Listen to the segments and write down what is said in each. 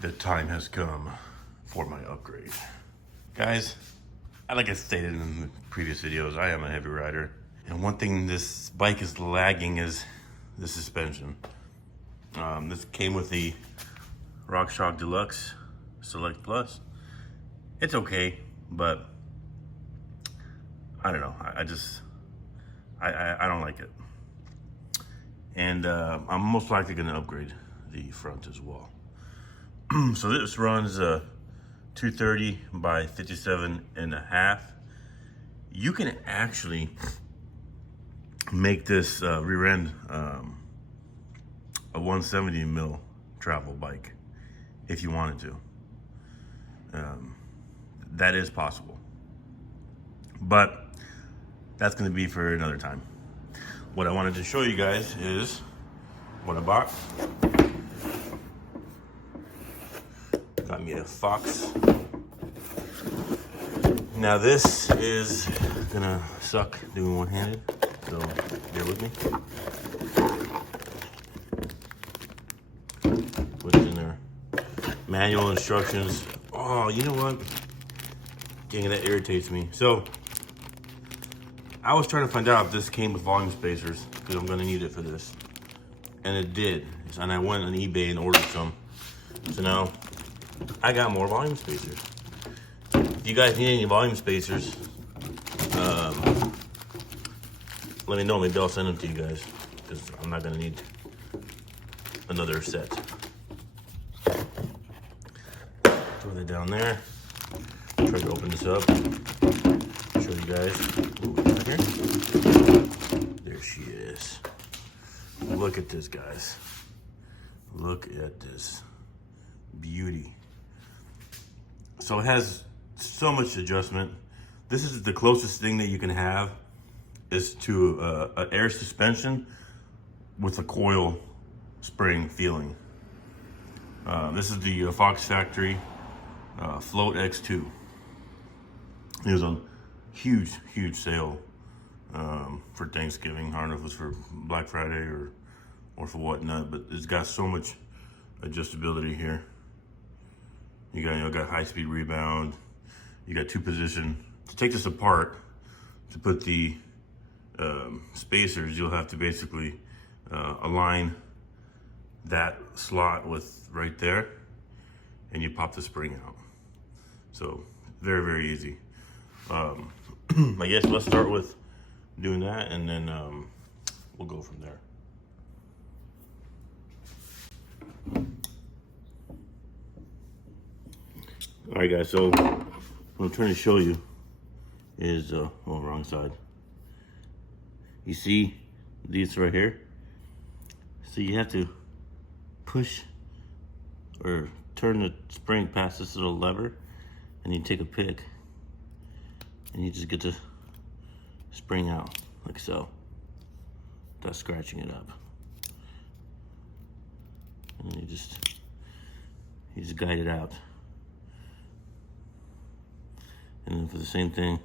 the time has come for my upgrade. Guys, like I stated in the previous videos, I am a heavy rider. And one thing this bike is lagging is the suspension. This came with the RockShox Deluxe Select Plus. It's okay, but I don't know. I don't like it. And I'm most likely gonna upgrade the front as well. So this runs 230 by 57.5. You can actually make this rear end a 170 mil travel bike if you wanted to. That is possible, but that's going to be for another time. What I wanted to show you guys is what I bought. Got me a Fox. Now this is gonna suck doing one-handed, so bear with me. Put it in there. Manual instructions. Oh, you know what? Dang, that irritates me. So I was trying to find out if this came with volume spacers, because I'm gonna need it for this. And it did. And I went on eBay and ordered some. So now I got more volume spacers. If you guys need any volume spacers, let me know. Maybe I'll send them to you guys, because I'm not gonna need another set. Throw that down there. Try to open this up. Show you guys. Ooh, right here. There she is. Look at this, guys. Look at this beauty. So it has so much adjustment. This is the closest thing that you can have is to an air suspension with a coil spring feeling. This is the Fox Factory Float X2. It was on huge sale for Thanksgiving. I don't know if it was for Black Friday or for whatnot, but it's got so much adjustability here. You got high-speed rebound. You got two position. To take this apart, to put the spacers, you'll have to basically align that slot with right there, and you pop the spring out. So very easy. I guess let's start with doing that, and then we'll go from there. All right, guys, so what I'm trying to show you is, wrong side. You see these right here? So you have to push or turn the spring past this little lever, and you take a pick, and you just get the spring out, like so. Without scratching it up. And then you just guide it out. And then for the same thing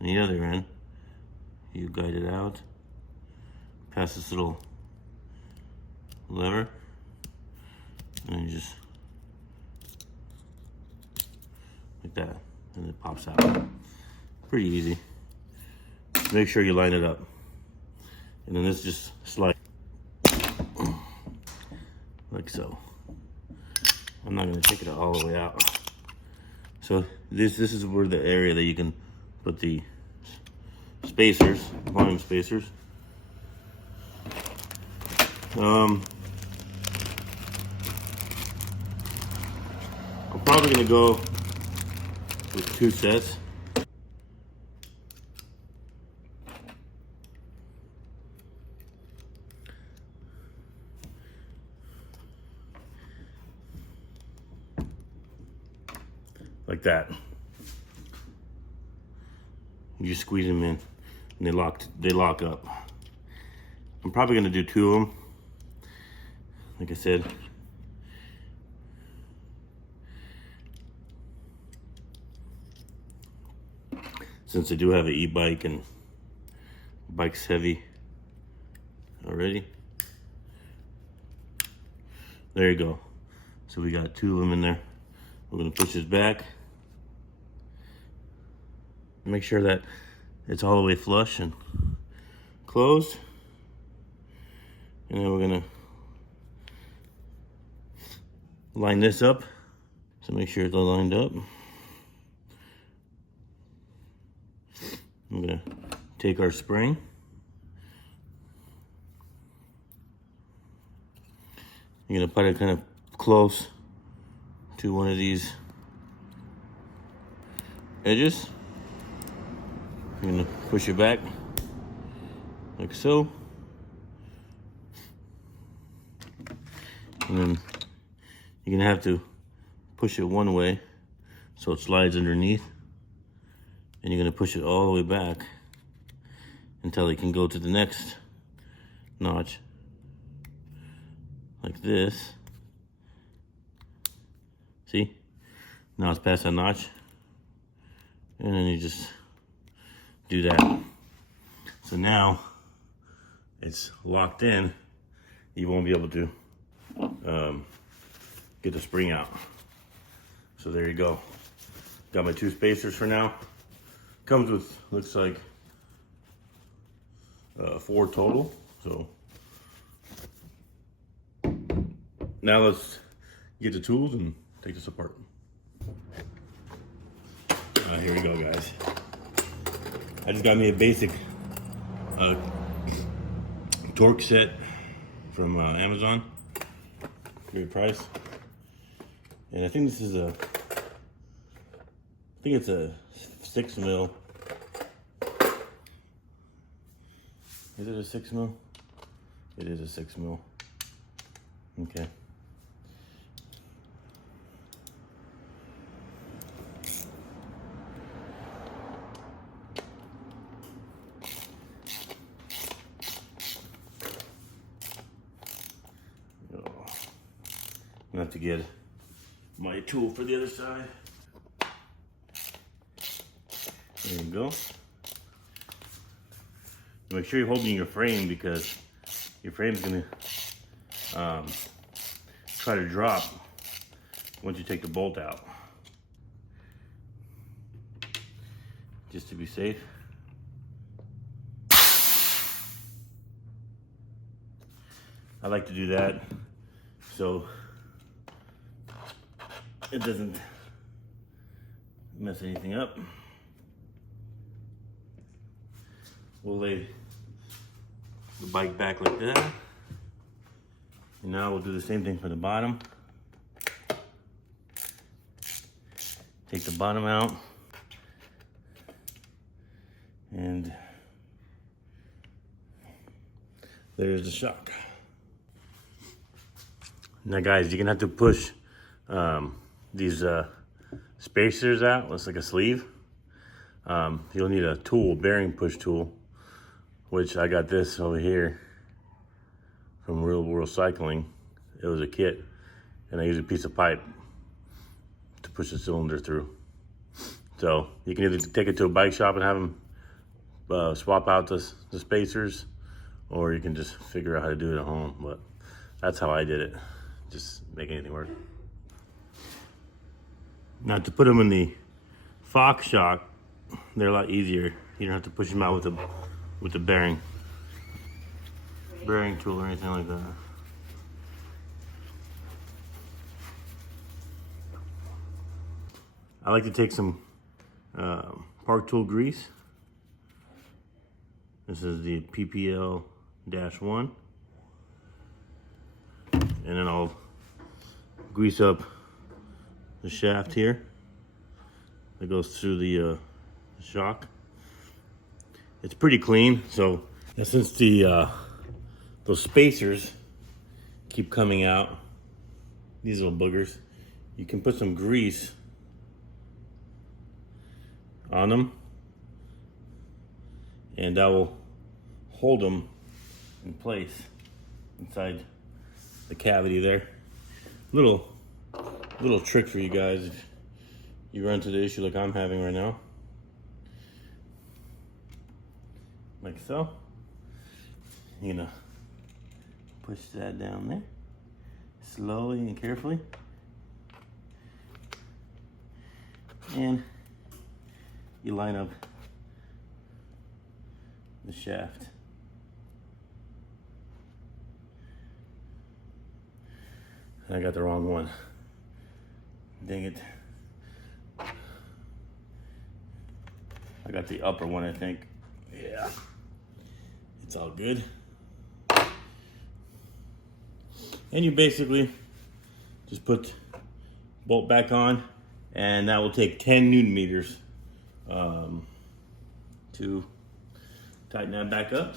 on the other end, you guide it out past this little lever, and then you just like that, and it pops out. Pretty easy. Make sure you line it up, and then this just slide like so. I'm not gonna take it all the way out. So this is where the area that you can put the spacers, volume spacers. I'm probably gonna go with 2 sets. Like that. You just squeeze them in, and they lock up. I'm probably gonna do 2 of them. Like I said, since I do have an e-bike and bike's heavy already. There you go. So we got 2 of them in there. We're gonna push this back. Make sure that it's all the way flush and closed. And then we're gonna line this up. So make sure it's all lined up. I'm gonna take our spring. You're gonna put it kind of close to one of these edges. You're gonna push it back like so. And then you're gonna have to push it one way so it slides underneath. And you're gonna push it all the way back until it can go to the next notch, like this. See? Now it's past that notch. And then you just do that. So now it's locked in. You won't be able to get the spring out. So there you go. Got my 2 spacers for now. Comes with, looks like 4 total. So now let's get the tools and take this apart. Here we go, guys. I just got me a basic torque set from Amazon. Great price. And I think this is it's a 6 mil. Is it a 6 mil? It is a 6 mil. Okay. I'm gonna have to get my tool for the other side. There you go. Make sure you're holding your frame because your frame's gonna try to drop once you take the bolt out. Just to be safe. I like to do that so it doesn't mess anything up. We'll lay the bike back like that. And now we'll do the same thing for the bottom. Take the bottom out. And there's the shock. Now guys, you're gonna have to push these spacers out. Looks like a sleeve. You'll need a tool, bearing push tool, which I got this over here from Real World Cycling. It was a kit, and I use a piece of pipe to push the cylinder through. So you can either take it to a bike shop and have them swap out the spacers, or you can just figure out how to do it at home. But that's how I did it. Just make anything work. Now to put them in the Fox shock, they're a lot easier. You don't have to push them out with the bearing tool or anything like that. I like to take some Park Tool grease. This is the PPL-1. And then I'll grease up the shaft here that goes through the shock. It's pretty clean, so since those spacers keep coming out, these little boogers, you can put some grease on them, and that will hold them in place inside the cavity there. Little trick for you guys if you run into the issue like I'm having right now. Like so. You're gonna push that down there. slowly and carefully. And you line up the shaft. I got the wrong one. Dang it. I got the upper one, I think. Yeah. It's all good. And you basically just put bolt back on, and that will take 10 Newton meters to tighten that back up.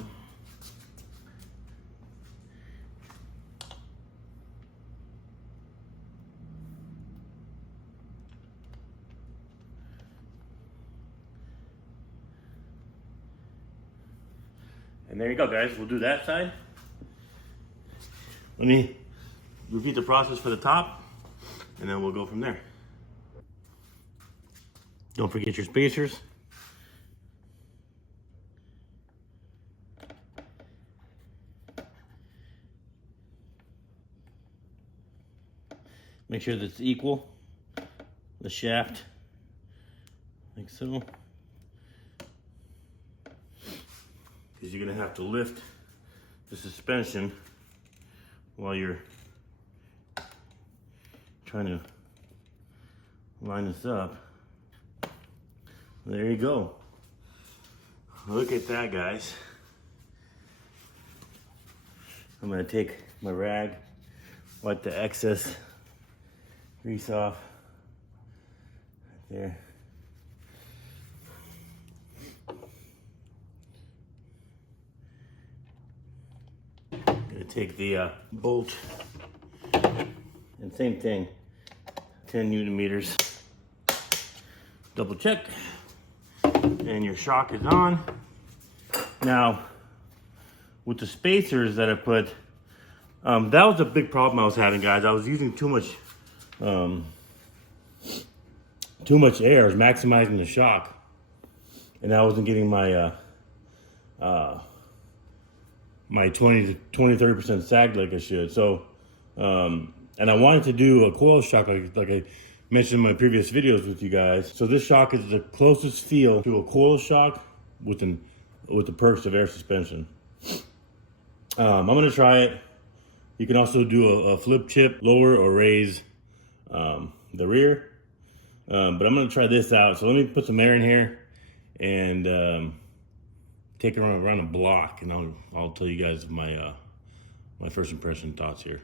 And there you go, guys. We'll do that side. Let me repeat the process for the top, and then we'll go from there. Don't forget your spacers. Make sure that it's equal, the shaft, like so. Because you're gonna have to lift the suspension while you're trying to line this up. There you go. Look at that, guys. I'm gonna take my rag, wipe the excess grease off right there. Gonna take the bolt, and same thing, 10 Newton meters. Double check, and your shock is on. Now, with the spacers that I put, that was a big problem I was having, guys. I was using too much air. I was maximizing the shock, and I wasn't getting my my 30% sag like I should. So, and I wanted to do a coil shock like I mentioned in my previous videos with you guys. So this shock is the closest feel to a coil shock with the perks of air suspension. I'm gonna try it. You can also do a flip chip, lower or raise the rear. But I'm gonna try this out. So let me put some air in here and take it around a block, and I'll tell you guys my my first impression thoughts here.